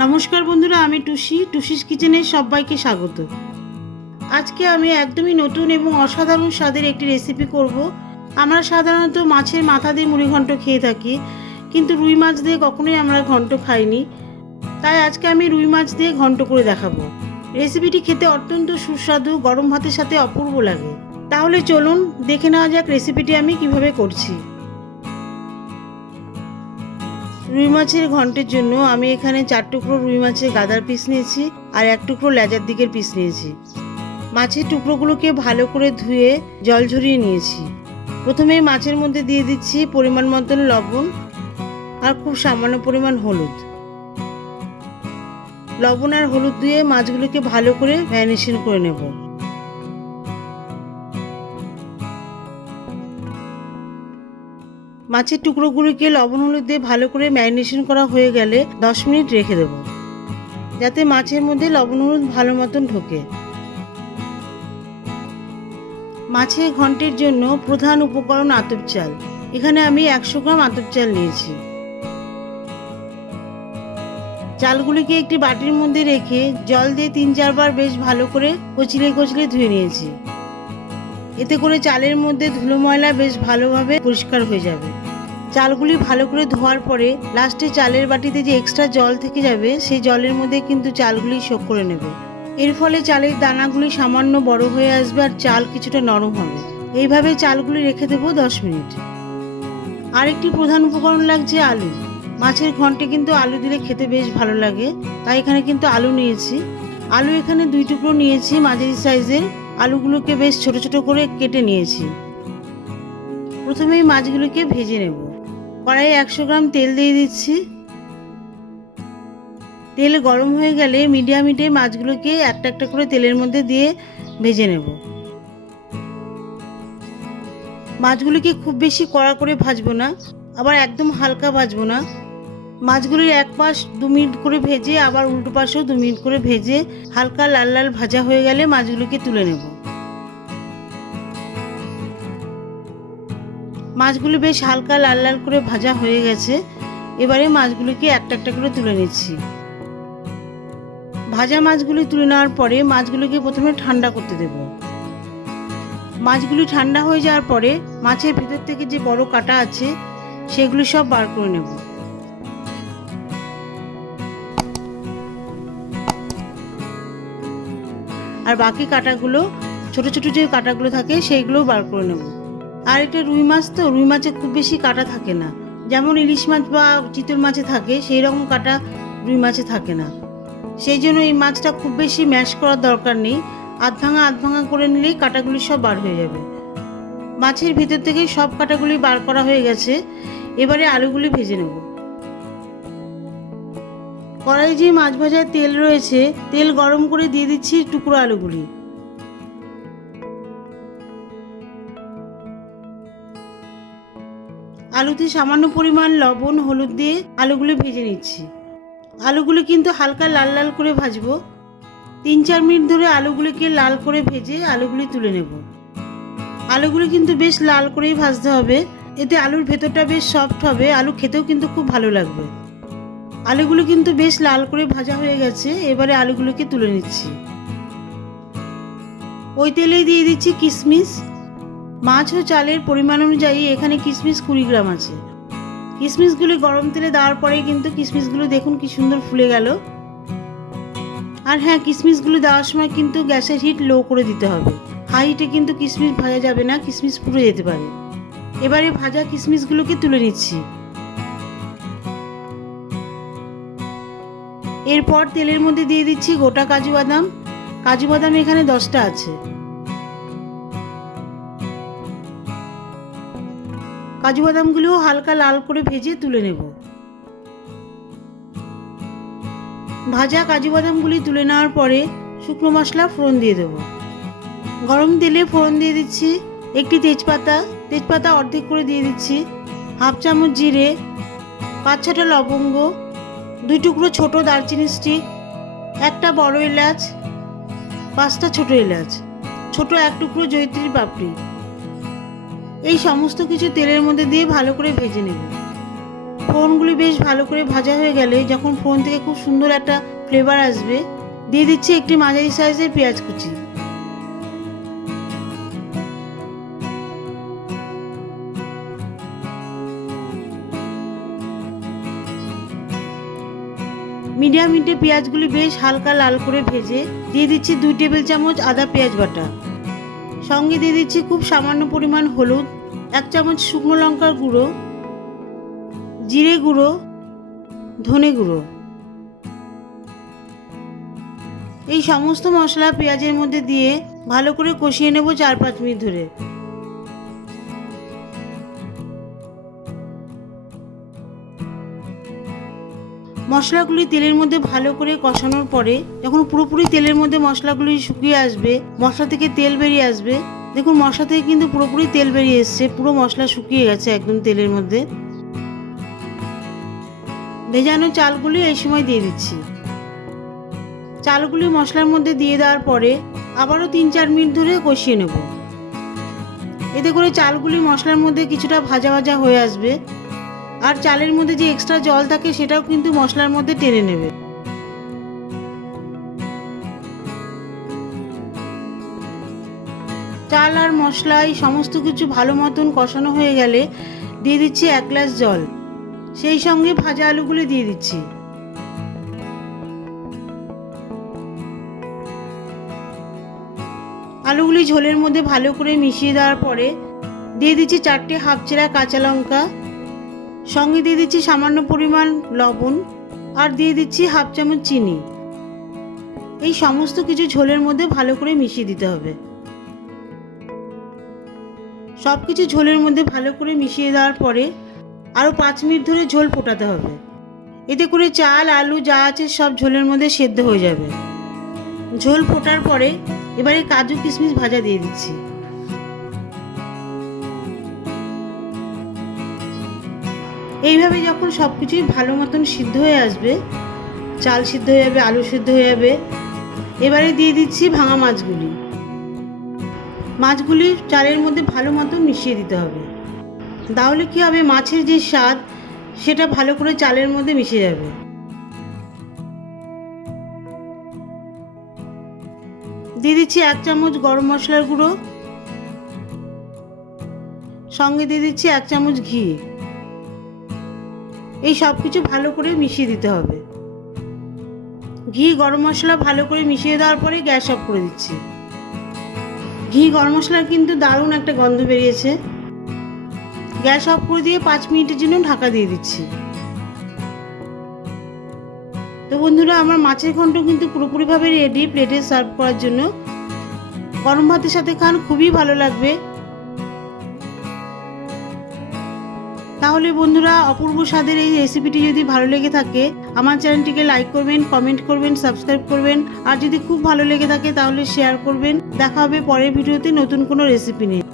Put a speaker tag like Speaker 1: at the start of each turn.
Speaker 1: নমস্কার বন্ধুরা, আমি টুসি। টুসিস কিচেনে সবাইকে স্বাগত। আজকে আমি একদমই নতুন এবং অসাধারণ স্বাদের একটি রেসিপি করব। আমরা সাধারণত মাছের মাথা দিয়ে মুড়ি ঘন্ট খেয়ে থাকি, কিন্তু রুই মাছ দিয়ে কখনোই আমরা ঘন্ট খাইনি। তাই আজকে আমি রুই মাছ দিয়ে ঘন্ট করে দেখাবো। রেসিপিটি খেতে অত্যন্ত সুস্বাদু, গরম ভাতের সাথে অপূর্ব লাগে। তাহলে চলুন, দেখে নেওয়া যাক রেসিপিটি আমি কীভাবে করছি। রুই মাছের ঘন্টের জন্য আমি এখানে চার টুকরো রুই মাছের গাদার পিস নিয়েছি আর এক টুকরো লেজার দিকের পিস নিয়েছি। মাছের টুকরোগুলোকে ভালো করে ধুয়ে জল ঝরিয়ে নিয়েছি। প্রথমে মাছের মধ্যে দিয়ে দিচ্ছি পরিমাণ মতন লবণ আর খুব সামান্য পরিমাণ হলুদ। লবণ আর হলুদ দিয়ে মাছগুলোকে ভালো করে ম্যারিনেশন করে নেব। মাছের টুকরোগুলিকে লবণ হলুদ দিয়ে ভালো করে ম্যারিনেশন করা হয়ে গেলে দশ মিনিট রেখে দেবো। যাতে মাছের মধ্যে লবণ হলুদ ভালো মতন ঢোকে। মাছের ঘন্টের জন্য প্রধান উপকরণ আতপ চাল। এখানে আমি একশো গ্রাম আতপ চাল নিয়েছি। চালগুলিকে একটি বাটির মধ্যে রেখে জল দিয়ে তিন চারবার বেশ ভালো করে কচলে কচলে ধুয়ে নিয়েছি। এতে করে চালের মধ্যে ধুলো ময়লা বেশ ভালোভাবে পরিষ্কার হয়ে যাবে। চালগুলি ভালো করে ধোয়ার পরে লাস্টে চালের বাটিতে যে এক্সট্রা জল থেকে যাবে, সেই জলের মধ্যে কিন্তু চালগুলি শোক করে নেবে। এর ফলে চালের দানাগুলি সামান্য বড় হয়ে আসবে আর চাল কিছুটা নরম হবে। এইভাবে চালগুলি রেখে দেবো দশ মিনিট। আরেকটি প্রধান উপকরণ লাগছে আলু। মাছের ঘন্টে কিন্তু আলু দিলে খেতে বেশ ভালো লাগে, তাই এখানে কিন্তু আলু নিয়েছি। আলু এখানে দুই টুকরো নিয়েছি, মাঝারি সাইজের। আলুগুলোকে বেশ ছোট ছোট করে কেটে নিয়েছি। প্রথমেই মাছগুলোকে ভেজে নেব। কড়াইয়ে একশো গ্রাম তেল দিয়ে দিচ্ছি। তেল গরম হয়ে গেলে মিডিয়াম হিটে মাছগুলোকে একটা একটা করে তেলের মধ্যে দিয়ে ভেজে নেব। মাছগুলোকে খুব বেশি কড়া করে ভাজবো না, আবার একদম হালকা ভাজবো না। মাছগুলির এক পাশ দু মিনিট করে ভেজে আবার উল্টো পাশেও দু মিনিট করে ভেজে হালকা লাল লাল ভাজা হয়ে গেলে মাছগুলোকে তুলে নেব। মাছগুলো বেশ হালকা লাল লাল করে ভাজা হয়ে গেছে। এবারে মাছগুলোকে একটা একটা করে তুলে নিচ্ছি। ভাজা মাছগুলি তুলে নেওয়ার পরে মাছগুলোকে প্রথমে ঠান্ডা করতে দেব। মাছগুলি ঠান্ডা হয়ে যাওয়ার পরে মাছের ভিতর থেকে যে বড় কাটা আছে, সেগুলি সব বার করে নেব। আর বাকি কাটাগুলো, ছোট ছোট যে কাটাগুলো থাকে সেইগুলো বার করে নেব। আর এটা রুই মাছ তো, রুই মাছে খুব বেশি কাটা থাকে না। যেমন ইলিশ মাছ বা চিতল মাছে থাকে সেই রকম কাটা রুই মাছে থাকে না। সেই জন্য এই মাছটা খুব বেশি ম্যাশ করার দরকার নেই। আধ ভাঙা আধ ভাঙা করে নিলেই কাটাগুলি সব বার হয়ে যাবে। মাছের ভিতর থেকে সব কাটাগুলি বার করা হয়ে গেছে। এবারে আলুগুলি ভেজে নেব। কড়াই যে মাছ ভাজার তেল রয়েছে, তেল গরম করে দিয়ে দিচ্ছি টুকরো আলুগুলি। আলুতে সামান্য পরিমাণ লবণ, হলুদ দিয়ে আলুগুলি ভেজে নিচ্ছি। আলুগুলো কিন্তু হালকা লাল লাল করে ভাজবো। তিন চার মিনিট ধরে আলুগুলিকে লাল করে ভেজে আলুগুলি তুলে নেব। আলুগুলি কিন্তু বেশ লাল করেই ভাজতে হবে। এতে আলুর ভেতরটা বেশ সফট হবে। আলু খেতেও কিন্তু খুব ভালো লাগবে। আলুগুলো কিন্তু বেশ লাল করে ভাজা হয়ে গেছে। এবারে আলুগুলোকে তুলে নিচ্ছি। ওই তেলেই দিয়ে দিচ্ছি কিশমিশ। মাছ ও চালের পরিমাণ অনুযায়ী এখানে কিশমিশ কুড়ি গ্রাম আছে। কিশমিশগুলি গরম তেলে দেওয়ার পরে কিন্তু কিশমিশগুলো দেখুন কি সুন্দর ফুলে গেল। আর হ্যাঁ কিশমিশগুলো দেওয়ার সময় কিন্তু গ্যাসের হিট লো করে দিতে হবে। হাই হিটে কিন্তু কিশমিশ ভাজা যাবে না কিশমিশ পুড়ে যেতে পারে। এবারে ভাজা কিশমিশগুলোকে তুলে নিচ্ছি। এরপর তেলের মধ্যে দিয়ে দিচ্ছি গোটা কাজু বাদাম। কাজু বাদাম এখানে দশটা আছে। কাজু বাদামগুলোও হালকা লাল করে ভেজে তুলে নেব। ভাজা কাজু বাদামগুলি তুলে নেওয়ার পরে শুকনো মশলা ফোড়ন দিয়ে দেবো। গরম তেলে ফোড়ন দিয়ে দিচ্ছি একটি তেজপাতা। তেজপাতা অর্ধেক করে দিয়ে দিচ্ছি হাফ চামচ জিরে, পাঁচ ছটা লবঙ্গ, দুই টুকরো ছোট দারচিনি স্টিক, একটা বড় এলাচ, পাঁচটা ছোট এলাচ, ছোট এক টুকরো জৈত্রী পাপড়ি। এই সমস্ত কিছু তেলের মধ্যে দিয়ে ভালো করে ভেজে নেব। ফোনগুলি বেশ ভালো করে ভাজা হয়ে গেলে যখন ফোন থেকে খুব সুন্দর একটা ফ্লেভার আসবে, দিয়ে দিচ্ছি একটি মাঝারি সাইজের পেঁয়াজ কুচি। মিডিয়াম হিটে পেঁয়াজগুলি বেশ হালকা লাল করে ভেজে দিয়ে দিচ্ছি দুই টেবিল চামচ আদা পেঁয়াজ বাটা। সঙ্গে দিয়ে দিচ্ছি খুব সামান্য পরিমাণ হলুদ, এক চামচ শুকনো লঙ্কার গুঁড়ো, জিরে গুঁড়ো, ধনে গুঁড়ো। এই সমস্ত মশলা পেঁয়াজের মধ্যে দিয়ে ভালো করে কষিয়ে নেব চার পাঁচ মিনিট ধরে। মশলাগুলি তেলের মধ্যে ভালো করে কষানোর পরে যখন পুরোপুরি তেলের মধ্যে মশলাগুলি শুকিয়ে আসবে, মশলা থেকে তেল বেরিয়ে আসবে, দেখুন মশলা থেকে কিন্তু পুরোপুরি তেল বেরিয়ে এসছে, পুরো মশলা শুকিয়ে গেছে একদম তেলের মধ্যে। ভেজানো চালগুলি এই সময় দিয়ে দিচ্ছি। চালগুলি মশলার মধ্যে দিয়ে দেওয়ার পরে আবারও তিন চার মিনিট ধরে কষিয়ে নেব। এতে করে চালগুলি মশলার মধ্যে কিছুটা ভাজা ভাজা হয়ে আসবে। আর চালের মধ্যে যে এক্সট্রা জল থাকে, সেটাও কিন্তু মশলার মধ্যে টেনে নেবে। চাল আর মশলা, এই সমস্ত কিছু ভালো মতন কষানো হয়ে গেলে দিয়ে দিচ্ছি এক গ্লাস জল। সেই সঙ্গে ভাজা আলুগুলি দিয়ে দিচ্ছি। আলুগুলি ঝোলের মধ্যে ভালো করে মিশিয়ে দেওয়ার পরে দিয়ে দিচ্ছি চারটে হাফ চেরা কাঁচা লঙ্কা। সঙ্গে দিয়ে দিচ্ছি সামান্য পরিমাণ লবণ আর দিয়ে দিচ্ছি হাফ চামচ চিনি। এই সমস্ত কিছু ঝোলের মধ্যে ভালো করে মিশিয়ে দিতে হবে। সব কিছু ঝোলের মধ্যে ভালো করে মিশিয়ে দেওয়ার পরে আরও পাঁচ মিনিট ধরে ঝোল ফোটাতে হবে। এতে করে চাল, আলু যা আছে সব ঝোলের মধ্যে সেদ্ধ হয়ে যাবে। ঝোল ফোটার পরে এবারে কাজু কিশমিশ ভাজা দিয়ে দিচ্ছি। এইভাবে যখন সব কিছুই ভালো মতন সিদ্ধ হয়ে আসবে, চাল সিদ্ধ হয়ে যাবে, আলু সিদ্ধ হয়ে যাবে, এবারে দিয়ে দিচ্ছি ভাঙা মাছগুলি। মাছগুলি চালের মধ্যে ভালো মতো মিশিয়ে দিতে হবে। তাহলে কী হবে? মাছের যে স্বাদ, সেটা ভালো করে চালের মধ্যে মিশে যাবে। দিয়ে দিচ্ছি এক চামচ গরম মশলার গুঁড়ো। সঙ্গে দিয়ে দিচ্ছি এক চামচ ঘি। এই সব কিছু ভালো করে মিশিয়ে দিতে হবে। ঘি, গরম মশলা ভালো করে মিশিয়ে দেওয়ার পরে গ্যাস অফ করে দিচ্ছি। ঘি, গরম মশলার কিন্তু দারুণ একটা গন্ধ বেরিয়েছে। গ্যাস অফ করে দিয়ে পাঁচ মিনিটের জন্য ঢাকা দিয়ে দিচ্ছি। তো বন্ধুরা, আমার মাছের ঘন্ট কিন্তু পুরোপুরিভাবে রেডি প্লেটে সার্ভ করার জন্য। গরম ভাতের সাথে খান, খুবই ভালো লাগবে। তাহলে বন্ধুরা, অপূর্ব স্বাদের এই রেসিপিটি যদি ভালো লেগে থাকে, আমার চ্যানেলটিকে লাইক করবেন কমেন্ট করবেন সাবস্ক্রাইব করবেন, আর যদি খুব ভালো লেগে থাকে তাহলে শেয়ার করবেন। দেখা হবে পরের ভিডিওতে নতুন কোনো রেসিপি নিয়ে।